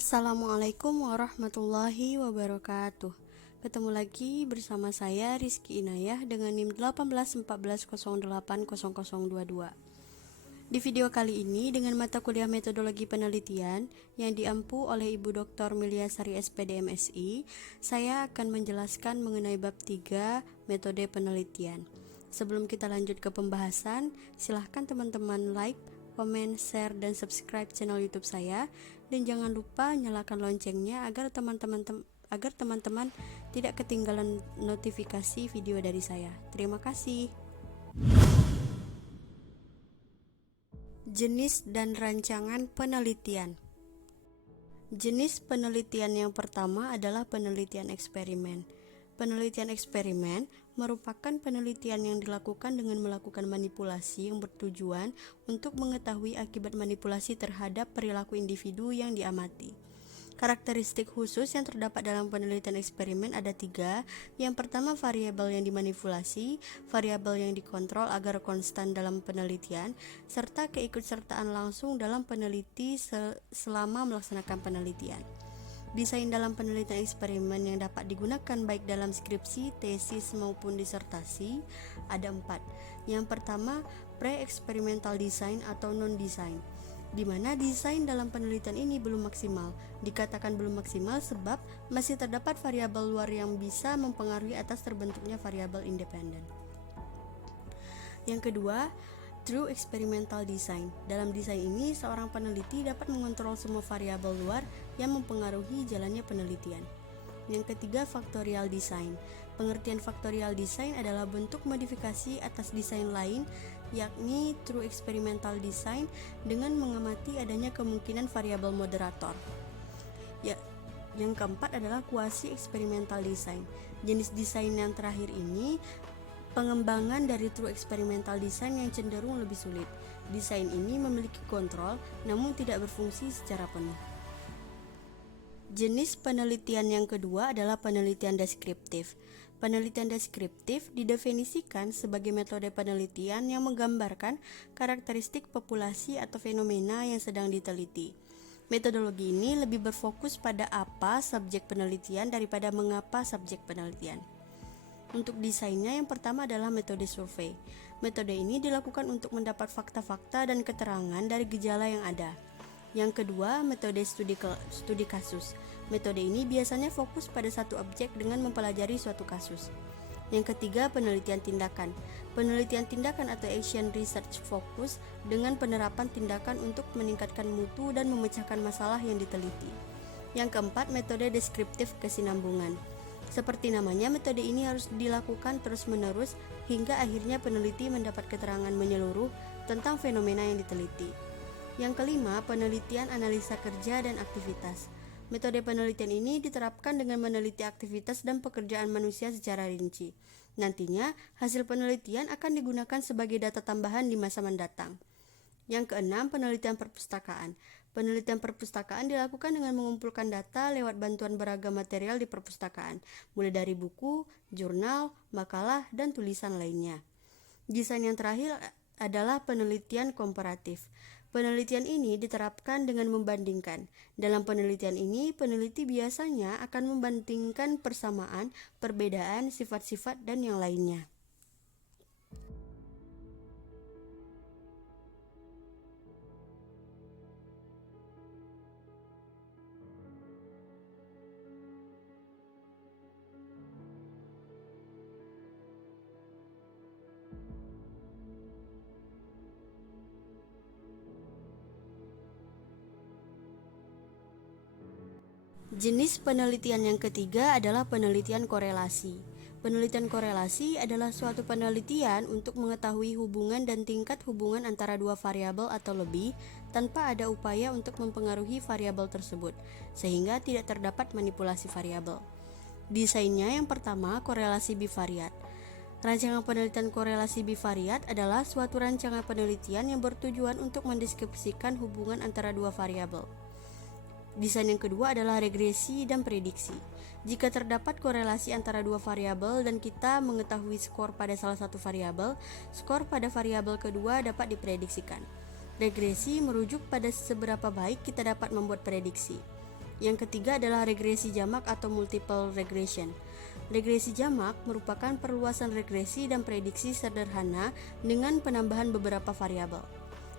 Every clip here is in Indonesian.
Assalamualaikum warahmatullahi wabarakatuh. Ketemu lagi bersama saya Rizky Inayah dengan NIM 1814080022. Di video kali ini dengan mata kuliah metodologi penelitian yang diampu oleh Ibu Dr. Milyasari SPD MSI, saya akan menjelaskan mengenai bab 3 metode penelitian. Sebelum kita lanjut ke pembahasan, silahkan teman-teman like, komen, share, dan subscribe channel YouTube saya, dan jangan lupa nyalakan loncengnya agar teman-teman tidak ketinggalan notifikasi video dari saya. Terima kasih. Jenis dan rancangan penelitian. Jenis penelitian yang pertama adalah penelitian eksperimen. Penelitian eksperimen merupakan penelitian yang dilakukan dengan melakukan manipulasi yang bertujuan untuk mengetahui akibat manipulasi terhadap perilaku individu yang diamati. Karakteristik khusus yang terdapat dalam penelitian eksperimen ada 3. Yang pertama, variabel yang dimanipulasi, variabel yang dikontrol agar konstan dalam penelitian, serta keikutsertaan langsung dalam peneliti selama melaksanakan penelitian. Desain dalam penelitian eksperimen yang dapat digunakan baik dalam skripsi, tesis maupun disertasi ada 4. Yang pertama, pre-experimental design atau non-design, di mana desain dalam penelitian ini belum maksimal. Dikatakan belum maksimal sebab masih terdapat variabel luar yang bisa mempengaruhi atas terbentuknya variabel independen. Yang kedua, true experimental design. Dalam desain ini, seorang peneliti dapat mengontrol semua variabel luar yang mempengaruhi jalannya penelitian. Yang ketiga, factorial design. Pengertian factorial design adalah bentuk modifikasi atas desain lain, yakni true experimental design dengan mengamati adanya kemungkinan variabel moderator. Yang keempat adalah quasi experimental design. Jenis desain yang terakhir ini pengembangan dari true experimental design yang cenderung lebih sulit. Desain ini memiliki kontrol namun tidak berfungsi secara penuh. Jenis penelitian yang kedua adalah penelitian deskriptif. Penelitian deskriptif didefinisikan sebagai metode penelitian yang menggambarkan karakteristik populasi atau fenomena yang sedang diteliti. Metodologi ini lebih berfokus pada apa subjek penelitian daripada mengapa subjek penelitian. Untuk desainnya, yang pertama adalah metode survei. Metode ini dilakukan untuk mendapat fakta-fakta dan keterangan dari gejala yang ada. Yang kedua, metode studi kasus. Metode ini biasanya fokus pada satu objek dengan mempelajari suatu kasus. Yang ketiga, penelitian tindakan. Penelitian tindakan atau action research fokus dengan penerapan tindakan untuk meningkatkan mutu dan memecahkan masalah yang diteliti. Yang keempat, metode deskriptif kesinambungan. Seperti namanya, metode ini harus dilakukan terus-menerus hingga akhirnya peneliti mendapat keterangan menyeluruh tentang fenomena yang diteliti. Yang kelima, penelitian analisa kerja dan aktivitas. Metode penelitian ini diterapkan dengan meneliti aktivitas dan pekerjaan manusia secara rinci. Nantinya, hasil penelitian akan digunakan sebagai data tambahan di masa mendatang. Yang keenam, penelitian perpustakaan. Penelitian perpustakaan dilakukan dengan mengumpulkan data lewat bantuan beragam material di perpustakaan, mulai dari buku, jurnal, makalah, dan tulisan lainnya. Desain yang terakhir adalah penelitian komparatif. Penelitian ini diterapkan dengan membandingkan. Dalam penelitian ini, peneliti biasanya akan membandingkan persamaan, perbedaan, sifat-sifat, dan yang lainnya. Jenis penelitian yang ketiga adalah penelitian korelasi. Penelitian korelasi adalah suatu penelitian untuk mengetahui hubungan dan tingkat hubungan antara dua variabel atau lebih tanpa ada upaya untuk mempengaruhi variabel tersebut, sehingga tidak terdapat manipulasi variabel. Desainnya yang pertama, korelasi bivariat. Rancangan penelitian korelasi bivariat adalah suatu rancangan penelitian yang bertujuan untuk mendeskripsikan hubungan antara dua variabel. Desain yang kedua adalah regresi dan prediksi. Jika terdapat korelasi antara dua variabel dan kita mengetahui skor pada salah satu variabel, skor pada variabel kedua dapat diprediksikan. Regresi merujuk pada seberapa baik kita dapat membuat prediksi. Yang ketiga adalah regresi jamak atau multiple regression. Regresi jamak merupakan perluasan regresi dan prediksi sederhana dengan penambahan beberapa variabel.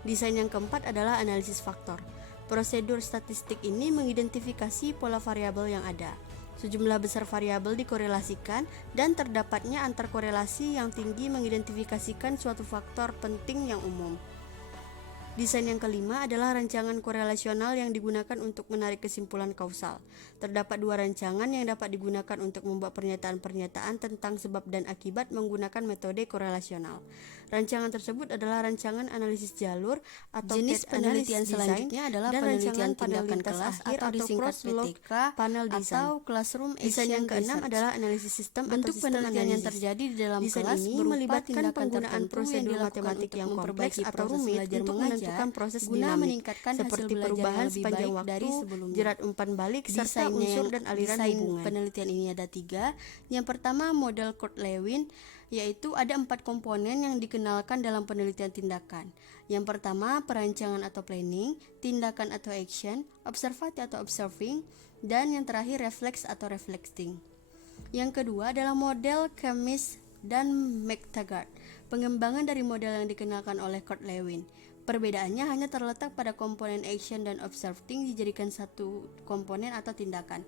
Desain yang keempat adalah analisis faktor. Prosedur statistik ini mengidentifikasi pola variabel yang ada. Sejumlah besar variabel dikorelasikan dan terdapatnya antarkorelasi yang tinggi mengidentifikasikan suatu faktor penting yang umum. Desain yang kelima adalah rancangan korelasional yang digunakan untuk menarik kesimpulan kausal. Terdapat dua rancangan yang dapat digunakan untuk membuat pernyataan-pernyataan tentang sebab dan akibat menggunakan metode korelasional. Rancangan tersebut adalah rancangan analisis jalur atau jenis penelitian selanjutnya adalah penelitian tindakan kelas atau disingkat PTK, panel design atau classroom action. Desain yang keenam adalah analisis sistem. Bentuk penelitian yang terjadi di dalam kelas ini melibatkan penggunaan prosedur matematik yang kompleks atau rumit untuk menentukan proses guna meningkatkan seperti perubahan sepanjang waktu dari sebelumnya, jerat umpan balik, serta unsur dan aliran hubungan. Penelitian ini ada 3. Yang pertama, model Kurt-Lewin, yaitu ada 4 komponen yang dikenalkan dalam penelitian tindakan. Yang pertama, perancangan atau planning, tindakan atau action, observasi atau observing, dan yang terakhir refleks atau reflecting. Yang kedua adalah model Kemish dan McTaggart, pengembangan dari model yang dikenalkan oleh Kurt-Lewin. Perbedaannya hanya terletak pada komponen action dan observing dijadikan satu komponen atau tindakan.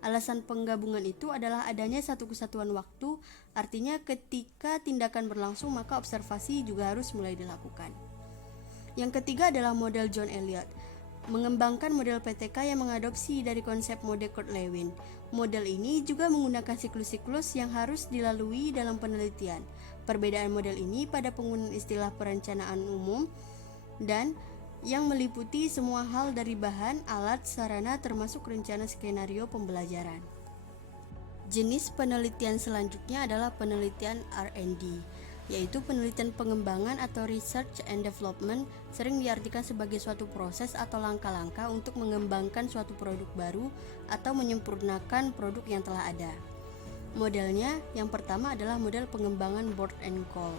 Alasan penggabungan itu adalah adanya satu kesatuan waktu, artinya ketika tindakan berlangsung maka observasi juga harus mulai dilakukan. Yang ketiga adalah model John Elliott, mengembangkan model PTK yang mengadopsi dari konsep model Kurt-Lewin. Model ini juga menggunakan siklus-siklus yang harus dilalui dalam penelitian. Perbedaan model ini pada penggunaan istilah perencanaan umum dan yang meliputi semua hal dari bahan, alat, sarana termasuk rencana skenario pembelajaran. Jenis penelitian selanjutnya adalah penelitian R&D, yaitu penelitian pengembangan atau research and development, sering diartikan sebagai suatu proses atau langkah-langkah untuk mengembangkan suatu produk baru atau menyempurnakan produk yang telah ada. Modelnya yang pertama adalah model pengembangan board and call,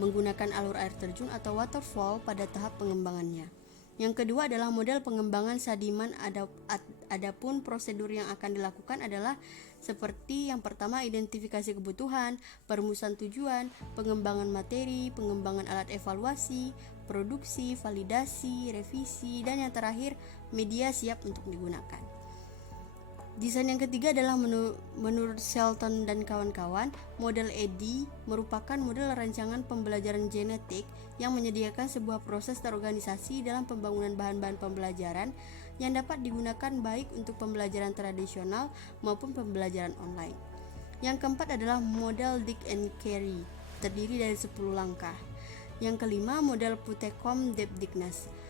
menggunakan alur air terjun atau waterfall pada tahap pengembangannya. Yang kedua adalah model pengembangan sadiman. Adapun prosedur yang akan dilakukan adalah seperti yang pertama, identifikasi kebutuhan, perumusan tujuan, pengembangan materi, pengembangan alat evaluasi, produksi, validasi, revisi, dan yang terakhir media siap untuk digunakan. Desain yang ketiga adalah menurut Shelton dan kawan-kawan, model EDDI merupakan model rancangan pembelajaran genetik yang menyediakan sebuah proses terorganisasi dalam pembangunan bahan-bahan pembelajaran yang dapat digunakan baik untuk pembelajaran tradisional maupun pembelajaran online. Yang keempat adalah model Dick and Carey, terdiri dari 10 langkah. Yang kelima, model Putekom-Debdiknas.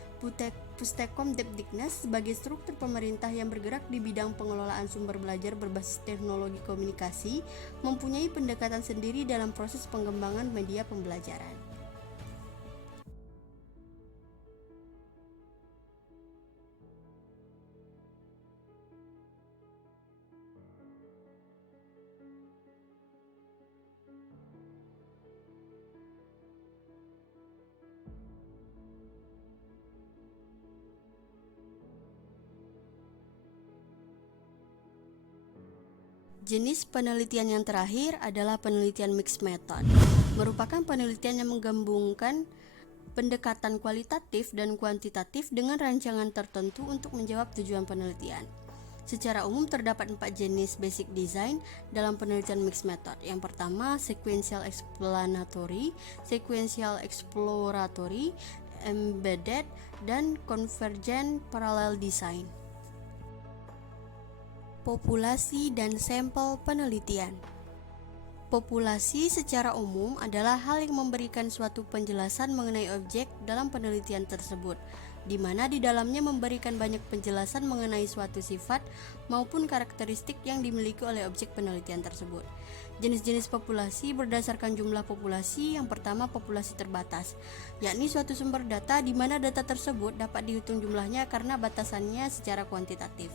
Pustekom-Debdiknas sebagai struktur pemerintah yang bergerak di bidang pengelolaan sumber belajar berbasis teknologi komunikasi mempunyai pendekatan sendiri dalam proses pengembangan media pembelajaran. Jenis penelitian yang terakhir adalah penelitian mixed method, merupakan penelitian yang menggabungkan pendekatan kualitatif dan kuantitatif dengan rancangan tertentu untuk menjawab tujuan penelitian. Secara umum terdapat 4 jenis basic design dalam penelitian mixed method. Yang pertama, sequential explanatory, sequential exploratory, embedded, dan convergent parallel design. Populasi dan sampel penelitian. Populasi secara umum adalah hal yang memberikan suatu penjelasan mengenai objek dalam penelitian tersebut, di mana di dalamnya memberikan banyak penjelasan mengenai suatu sifat maupun karakteristik yang dimiliki oleh objek penelitian tersebut. Jenis-jenis populasi berdasarkan jumlah populasi. Yang pertama, populasi terbatas, yakni suatu sumber data di mana data tersebut dapat dihitung jumlahnya karena batasannya secara kuantitatif.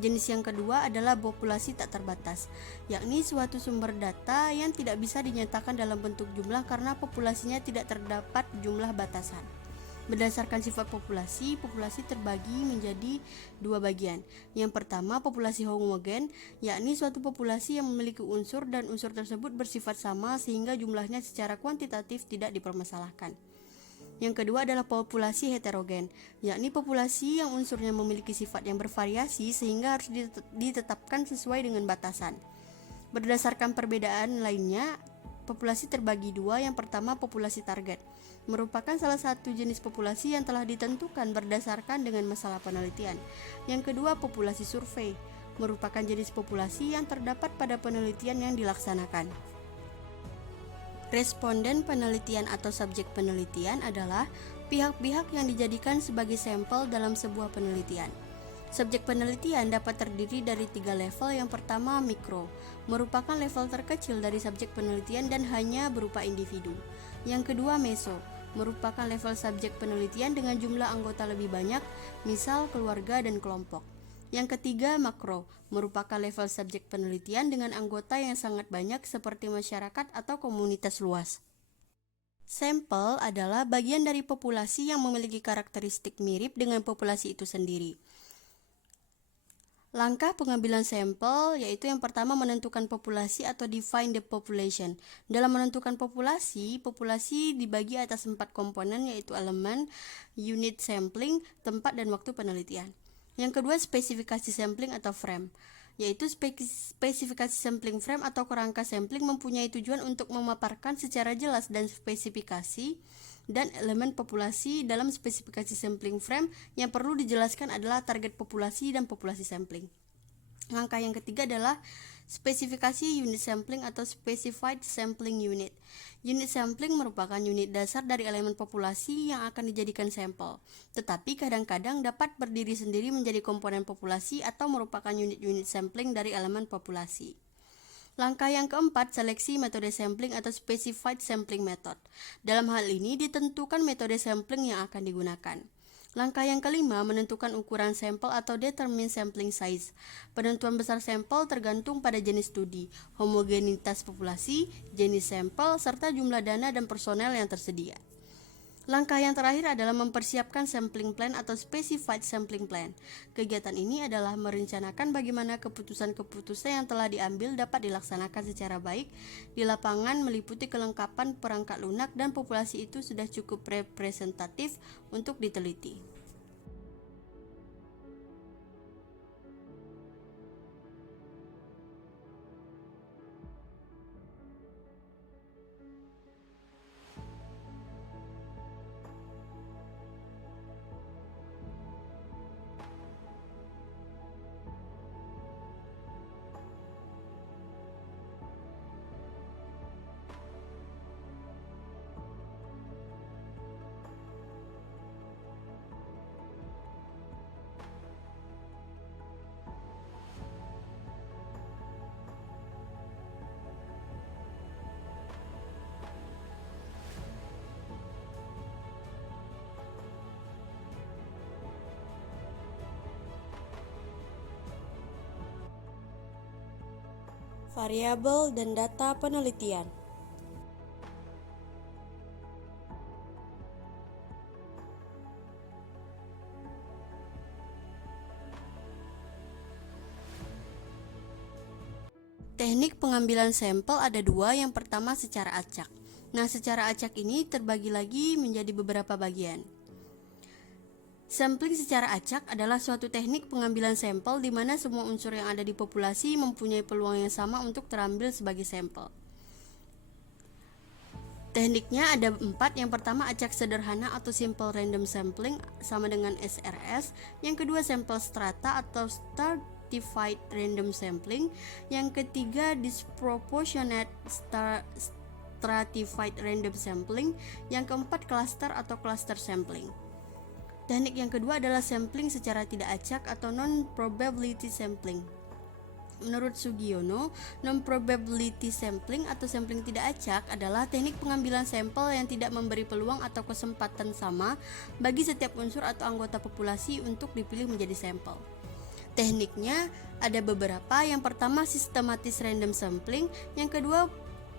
Jenis yang kedua adalah populasi tak terbatas, yakni suatu sumber data yang tidak bisa dinyatakan dalam bentuk jumlah karena populasinya tidak terdapat jumlah batasan. Berdasarkan sifat populasi, populasi terbagi menjadi dua bagian. Yang pertama, populasi homogen, yakni suatu populasi yang memiliki unsur dan unsur tersebut bersifat sama sehingga jumlahnya secara kuantitatif tidak dipermasalahkan. Yang kedua adalah populasi heterogen, yakni populasi yang unsurnya memiliki sifat yang bervariasi sehingga harus ditetapkan sesuai dengan batasan. Berdasarkan perbedaan lainnya, populasi terbagi dua. Yang pertama, populasi target, merupakan salah satu jenis populasi yang telah ditentukan berdasarkan dengan masalah penelitian. Yang kedua, populasi survei, merupakan jenis populasi yang terdapat pada penelitian yang dilaksanakan. Responden penelitian atau subjek penelitian adalah pihak-pihak yang dijadikan sebagai sampel dalam sebuah penelitian. Subjek penelitian dapat terdiri dari 3 level. Yang pertama, mikro, merupakan level terkecil dari subjek penelitian dan hanya berupa individu. Yang kedua, meso, merupakan level subjek penelitian dengan jumlah anggota lebih banyak, misal keluarga dan kelompok. Yang ketiga, makro, merupakan level subjek penelitian dengan anggota yang sangat banyak seperti masyarakat atau komunitas luas. Sampel adalah bagian dari populasi yang memiliki karakteristik mirip dengan populasi itu sendiri. Langkah pengambilan sampel yaitu yang pertama menentukan populasi atau define the population. Dalam menentukan populasi dibagi atas 4 komponen yaitu elemen, unit sampling, tempat, dan waktu penelitian. Yang kedua, spesifikasi sampling atau frame, yaitu spesifikasi sampling frame atau kerangka sampling mempunyai tujuan untuk memaparkan secara jelas dan spesifikasi dan elemen populasi. Dalam spesifikasi sampling frame yang perlu dijelaskan adalah target populasi dan populasi sampling. Langkah yang ketiga adalah spesifikasi unit sampling atau specified sampling unit. Unit sampling merupakan unit dasar dari elemen populasi yang akan dijadikan sampel, tetapi kadang-kadang dapat berdiri sendiri menjadi komponen populasi atau merupakan unit-unit sampling dari elemen populasi. Langkah yang keempat, seleksi metode sampling atau specified sampling method. Dalam hal ini ditentukan metode sampling yang akan digunakan. Langkah yang kelima, menentukan ukuran sampel atau determine sampling size. Penentuan besar sampel tergantung pada jenis studi, homogenitas populasi, jenis sampel, serta jumlah dana dan personel yang tersedia. Langkah yang terakhir adalah mempersiapkan sampling plan atau specified sampling plan. Kegiatan ini adalah merencanakan bagaimana keputusan-keputusan yang telah diambil dapat dilaksanakan secara baik di lapangan, meliputi kelengkapan perangkat lunak dan populasi itu sudah cukup representatif untuk diteliti. Variabel dan data penelitian. Teknik pengambilan sampel ada dua. Yang pertama secara acak. Secara acak ini terbagi lagi menjadi beberapa bagian. Sampling secara acak adalah suatu teknik pengambilan sampel di mana semua unsur yang ada di populasi mempunyai peluang yang sama untuk terambil sebagai sampel. Tekniknya ada 4. Yang pertama acak sederhana atau simple random sampling sama dengan SRS. Yang kedua sampel strata atau stratified random sampling. Yang ketiga disproportionate stratified random sampling. Yang keempat cluster atau cluster sampling. Teknik yang kedua adalah sampling secara tidak acak atau non-probability sampling. Menurut Sugiono, non-probability sampling atau sampling tidak acak adalah teknik pengambilan sampel yang tidak memberi peluang atau kesempatan sama bagi setiap unsur atau anggota populasi untuk dipilih menjadi sampel. Tekniknya ada beberapa. Yang pertama sistematis random sampling, yang kedua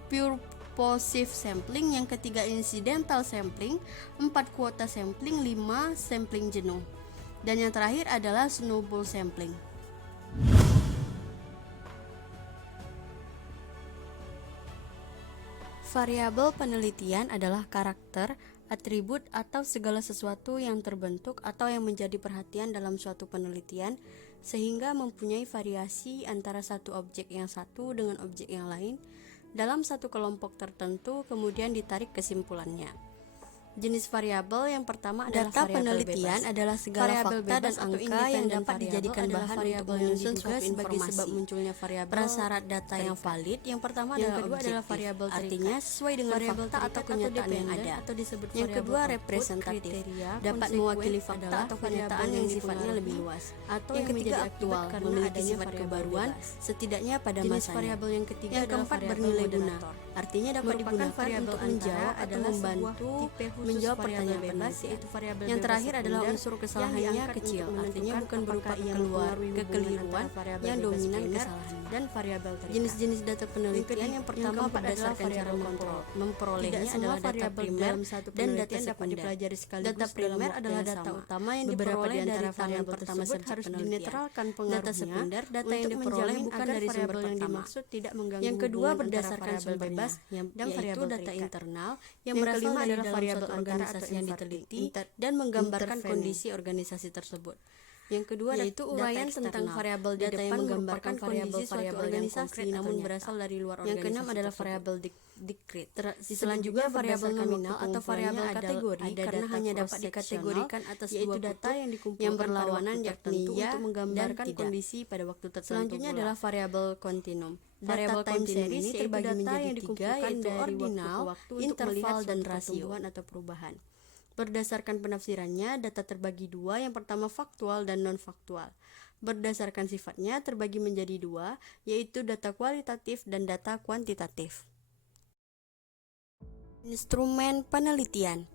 pure purposive sampling, yang ketiga incidental sampling, 4 kuota sampling, 5 sampling jenuh. Dan yang terakhir adalah snowball sampling. Variabel penelitian adalah karakter, atribut, atau segala sesuatu yang terbentuk atau yang menjadi perhatian dalam suatu penelitian sehingga mempunyai variasi antara satu objek yang satu dengan objek yang lain dalam satu kelompok tertentu, kemudian ditarik kesimpulannya. Jenis variabel yang pertama adalah data variabel penelitian bebas. adalah segala Variabel fakta dan bebas atau angka yang dapat variabel dijadikan adalah bahan variabel untuk yang menyusun diduga suatu sebagai sebab informasi. munculnya variabel Prasyarat data yang terikat. valid yang pertama Yang adalah kedua adalah objektif, variabel terikat. artinya sesuai dengan Variabel fakta atau terikat kenyataan yang dependen ada. atau disebut Yang variabel kedua output, representatif, kriteria, dapat konsekuen mewakili fakta adalah atau variabel kenyataan yang sifatnya dipengaruhi lebih luas. atau Yang yang ketiga menjadi aktual, akibat karena memiliki adanya sifat variabel kebaruan bebas. setidaknya pada Jenis masanya. variabel yang ketiga Yang adalah keempat variabel bernilai guna, moderator. artinya dapat Merupakan digunakan variabel untuk menjawab antara atau adalah sebuah membantu tipe khusus menjawab variabel pertanyaan bebas, penelitian. yaitu variabel Yang bebas terakhir adalah sekunder unsur yang kesalahannya diangkat kecil, untuk artinya menentukan bukan berupa apakah ia keluar mempengaruhi hubungan kekeliruan antara variabel yang bebas dominan primer kesalahannya. dan variabel terikat. Jenis-jenis data penelitian yang pertama keempat adalah berdasarkan cara variabel kontrol. memperolehnya Tidak semua adalah data variabel primer dalam satu dan data penelitian dapat sekunder. dipelajari sekaligus Data dalam primer waktu adalah yang data sama. utama yang Beberapa diperoleh di antara dari variabel variabel pertama tersebut subjek harus penelitian. dinetralkan Data pengaruhnya sekunder, data yang untuk diperoleh menjamin bukan agar dari sumber variabel yang pertama. dimaksud tidak mengganggu Yang kedua hubungan berdasarkan antara variabel sumbernya, bebas dan yaitu variabel data terikat. internal yang Yang berasal kelima dari adalah dalam variabel suatu antara organisasi atau yang inverting, diteliti dan menggambarkan intervening. kondisi organisasi tersebut. Yang kedua Yaitu data uraian eksternal. tentang variabel di Data yang depan menggambarkan merupakan kondisi kondisi suatu suatu organisasi organisasi namun namun berasal dari luar Yang keenam organisasi adalah tersebut. variabel discrete. Selanjutnya Selanjutnya variabel berdasarkan nominal waktu atau variabel pengumpulannya kategori ada karena data hanya dapat cross-sectional, dikategorikan atas yaitu dua data kutub yang dikumpulkan yang pada berlawanan waktu yakni tertentu ya untuk menggambarkan dan tidak. kondisi pada waktu tertentu. Selanjutnya pula. adalah variabel continuum. Data Variabel time continuum series ini yaitu terbagi data menjadi yang tiga, dikumpulkan yaitu dari waktu ke ordinal, waktu untuk melihat interval, dan suatu rasio. pertumbuhan atau perubahan. Berdasarkan penafsirannya, data terbagi dua, yang pertama faktual dan non-faktual. Berdasarkan sifatnya terbagi menjadi dua, yaitu data kualitatif dan data kuantitatif. Instrumen penelitian.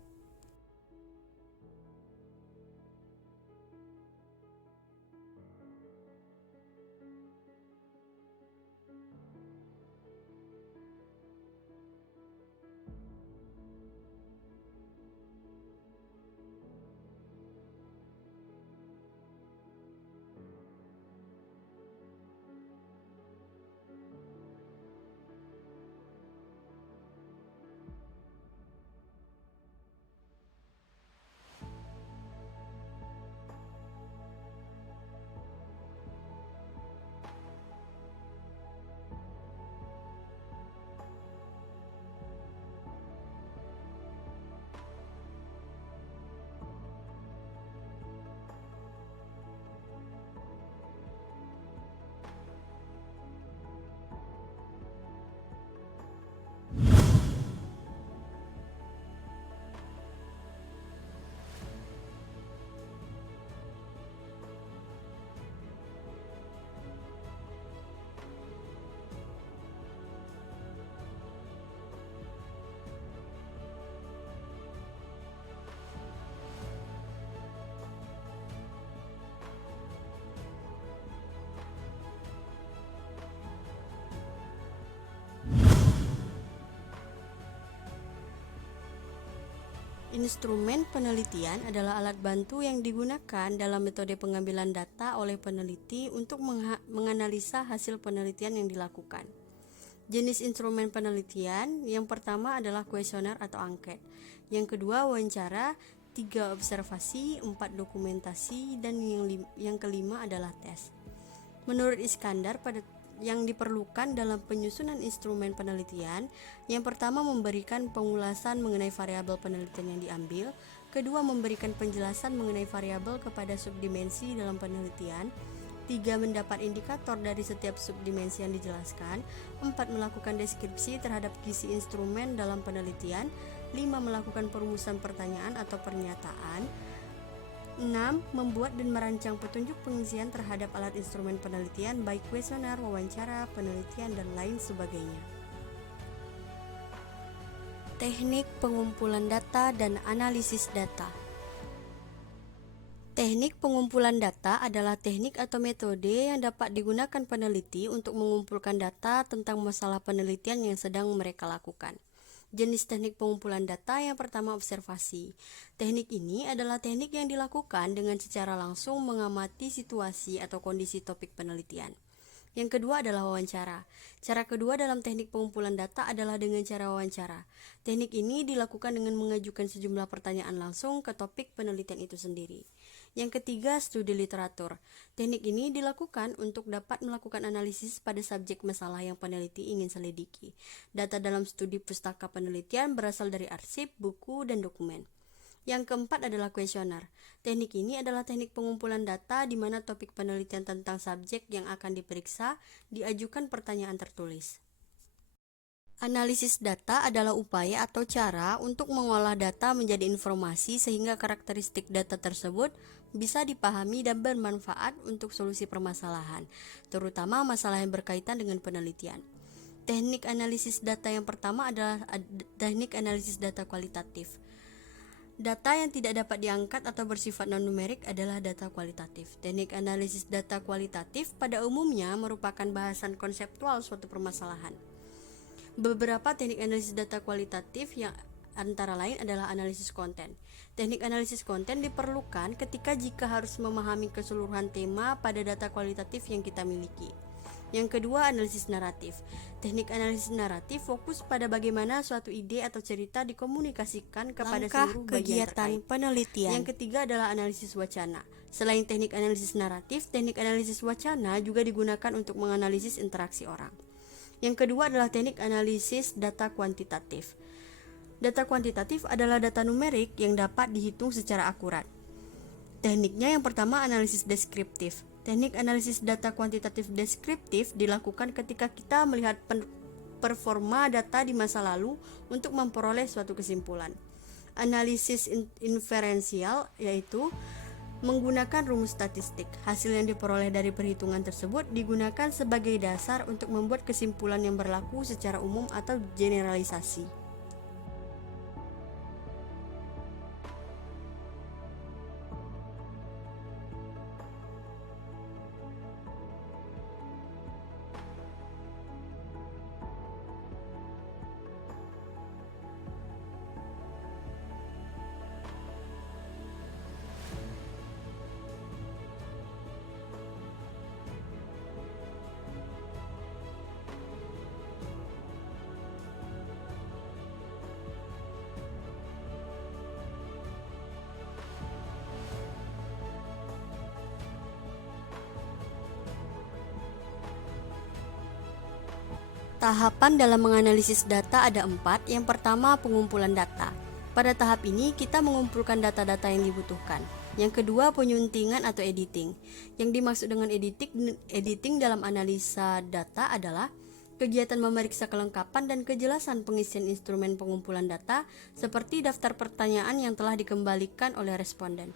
Instrumen penelitian adalah alat bantu yang digunakan dalam metode pengambilan data oleh peneliti untuk menganalisa hasil penelitian yang dilakukan. Jenis instrumen penelitian yang pertama adalah kuesioner atau angket, yang kedua wawancara, 3 observasi, 4 dokumentasi, dan yang kelima adalah tes. Menurut Iskandar, yang diperlukan dalam penyusunan instrumen penelitian, yang pertama memberikan pengulasan mengenai variabel penelitian yang diambil, kedua memberikan penjelasan mengenai variabel kepada subdimensi dalam penelitian, 3 mendapat indikator dari setiap subdimensi yang dijelaskan, 4 melakukan deskripsi terhadap gizi instrumen dalam penelitian, 5 melakukan perumusan pertanyaan atau pernyataan, 6. Membuat dan merancang petunjuk pengisian terhadap alat instrumen penelitian baik kuesioner, wawancara, penelitian, dan lain sebagainya. Teknik pengumpulan data dan analisis data. Teknik pengumpulan data adalah teknik atau metode yang dapat digunakan peneliti untuk mengumpulkan data tentang masalah penelitian yang sedang mereka lakukan. Jenis teknik pengumpulan data yang pertama observasi. Teknik ini adalah teknik yang dilakukan dengan secara langsung mengamati situasi atau kondisi topik penelitian. Yang kedua adalah wawancara. Cara kedua dalam teknik pengumpulan data adalah dengan cara wawancara. Teknik ini dilakukan dengan mengajukan sejumlah pertanyaan langsung ke topik penelitian itu sendiri. Yang ketiga, studi literatur. Teknik ini dilakukan untuk dapat melakukan analisis pada subjek masalah yang peneliti ingin selidiki. Data dalam studi pustaka penelitian berasal dari arsip, buku, dan dokumen. Yang keempat adalah kuesioner. Teknik ini adalah teknik pengumpulan data di mana topik penelitian tentang subjek yang akan diperiksa diajukan pertanyaan tertulis. Analisis data adalah upaya atau cara untuk mengolah data menjadi informasi sehingga karakteristik data tersebut bisa dipahami dan bermanfaat untuk solusi permasalahan, terutama masalah yang berkaitan dengan penelitian. Teknik analisis data yang pertama adalah teknik analisis data kualitatif. Data yang tidak dapat diangkat atau bersifat non-numerik adalah data kualitatif. Teknik analisis data kualitatif pada umumnya merupakan bahasan konseptual suatu permasalahan. Beberapa teknik analisis data kualitatif yang antara lain adalah analisis konten. Teknik analisis konten diperlukan jika harus memahami keseluruhan tema pada data kualitatif yang kita miliki. Yang kedua, analisis naratif. Teknik analisis naratif fokus pada bagaimana suatu ide atau cerita dikomunikasikan kepada seluruh bagian terkait. Penelitian. Yang ketiga adalah analisis wacana. Selain teknik analisis naratif, teknik analisis wacana juga digunakan untuk menganalisis interaksi orang. Yang kedua adalah teknik analisis data kuantitatif. Data kuantitatif adalah data numerik yang dapat dihitung secara akurat. Tekniknya yang pertama analisis deskriptif. Teknik analisis data kuantitatif deskriptif dilakukan ketika kita melihat performa data di masa lalu untuk memperoleh suatu kesimpulan. Analisis inferensial yaitu menggunakan rumus statistik. Hasil yang diperoleh dari perhitungan tersebut digunakan sebagai dasar untuk membuat kesimpulan yang berlaku secara umum atau generalisasi. Tahapan dalam menganalisis data ada 4. Yang pertama, pengumpulan data. Pada tahap ini, kita mengumpulkan data-data yang dibutuhkan. Yang kedua, penyuntingan atau editing. Yang dimaksud dengan editing dalam analisa data adalah kegiatan memeriksa kelengkapan dan kejelasan pengisian instrumen pengumpulan data seperti daftar pertanyaan yang telah dikembalikan oleh responden.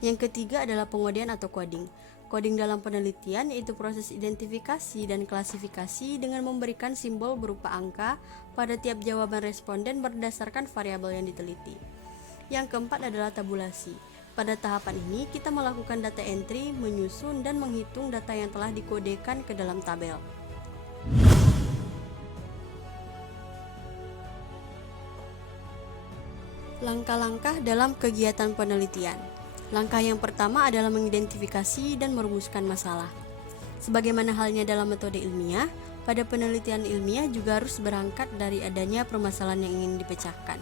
Yang ketiga adalah pengodian atau coding. Coding dalam penelitian yaitu proses identifikasi dan klasifikasi dengan memberikan simbol berupa angka pada tiap jawaban responden berdasarkan variabel yang diteliti. Yang keempat adalah tabulasi. Pada tahapan ini kita melakukan data entry, menyusun dan menghitung data yang telah dikodekan ke dalam tabel. Langkah-langkah dalam kegiatan penelitian. Langkah yang pertama adalah mengidentifikasi dan merumuskan masalah. Sebagaimana halnya dalam metode ilmiah, pada penelitian ilmiah juga harus berangkat dari adanya permasalahan yang ingin dipecahkan.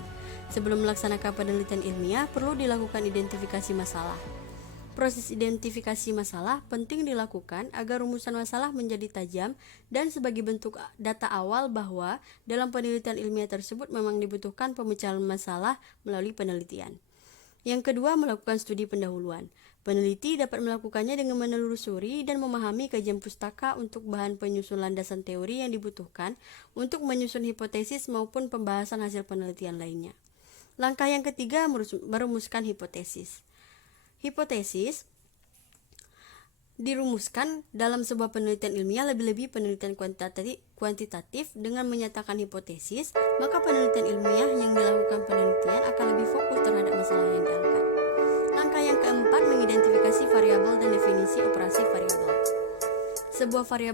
Sebelum melaksanakan penelitian ilmiah, perlu dilakukan identifikasi masalah. Proses identifikasi masalah penting dilakukan agar rumusan masalah menjadi tajam dan sebagai bentuk data awal bahwa dalam penelitian ilmiah tersebut memang dibutuhkan pemecahan masalah melalui penelitian. Yang kedua, melakukan studi pendahuluan. Peneliti dapat melakukannya dengan menelusuri dan memahami kajian pustaka untuk bahan penyusun landasan teori yang dibutuhkan untuk menyusun hipotesis maupun pembahasan hasil penelitian lainnya. Langkah yang ketiga, merumuskan hipotesis. Hipotesis dirumuskan dalam sebuah penelitian ilmiah, lebih-lebih penelitian kuantitatif dengan menyatakan hipotesis, maka penelitian ilmiah yang dilakukan penelitian akan lebih fokus terhadap masalah yang diangkat. Langkah yang keempat, mengidentifikasi variabel dan definisi operasi variabel. Sebuah variabel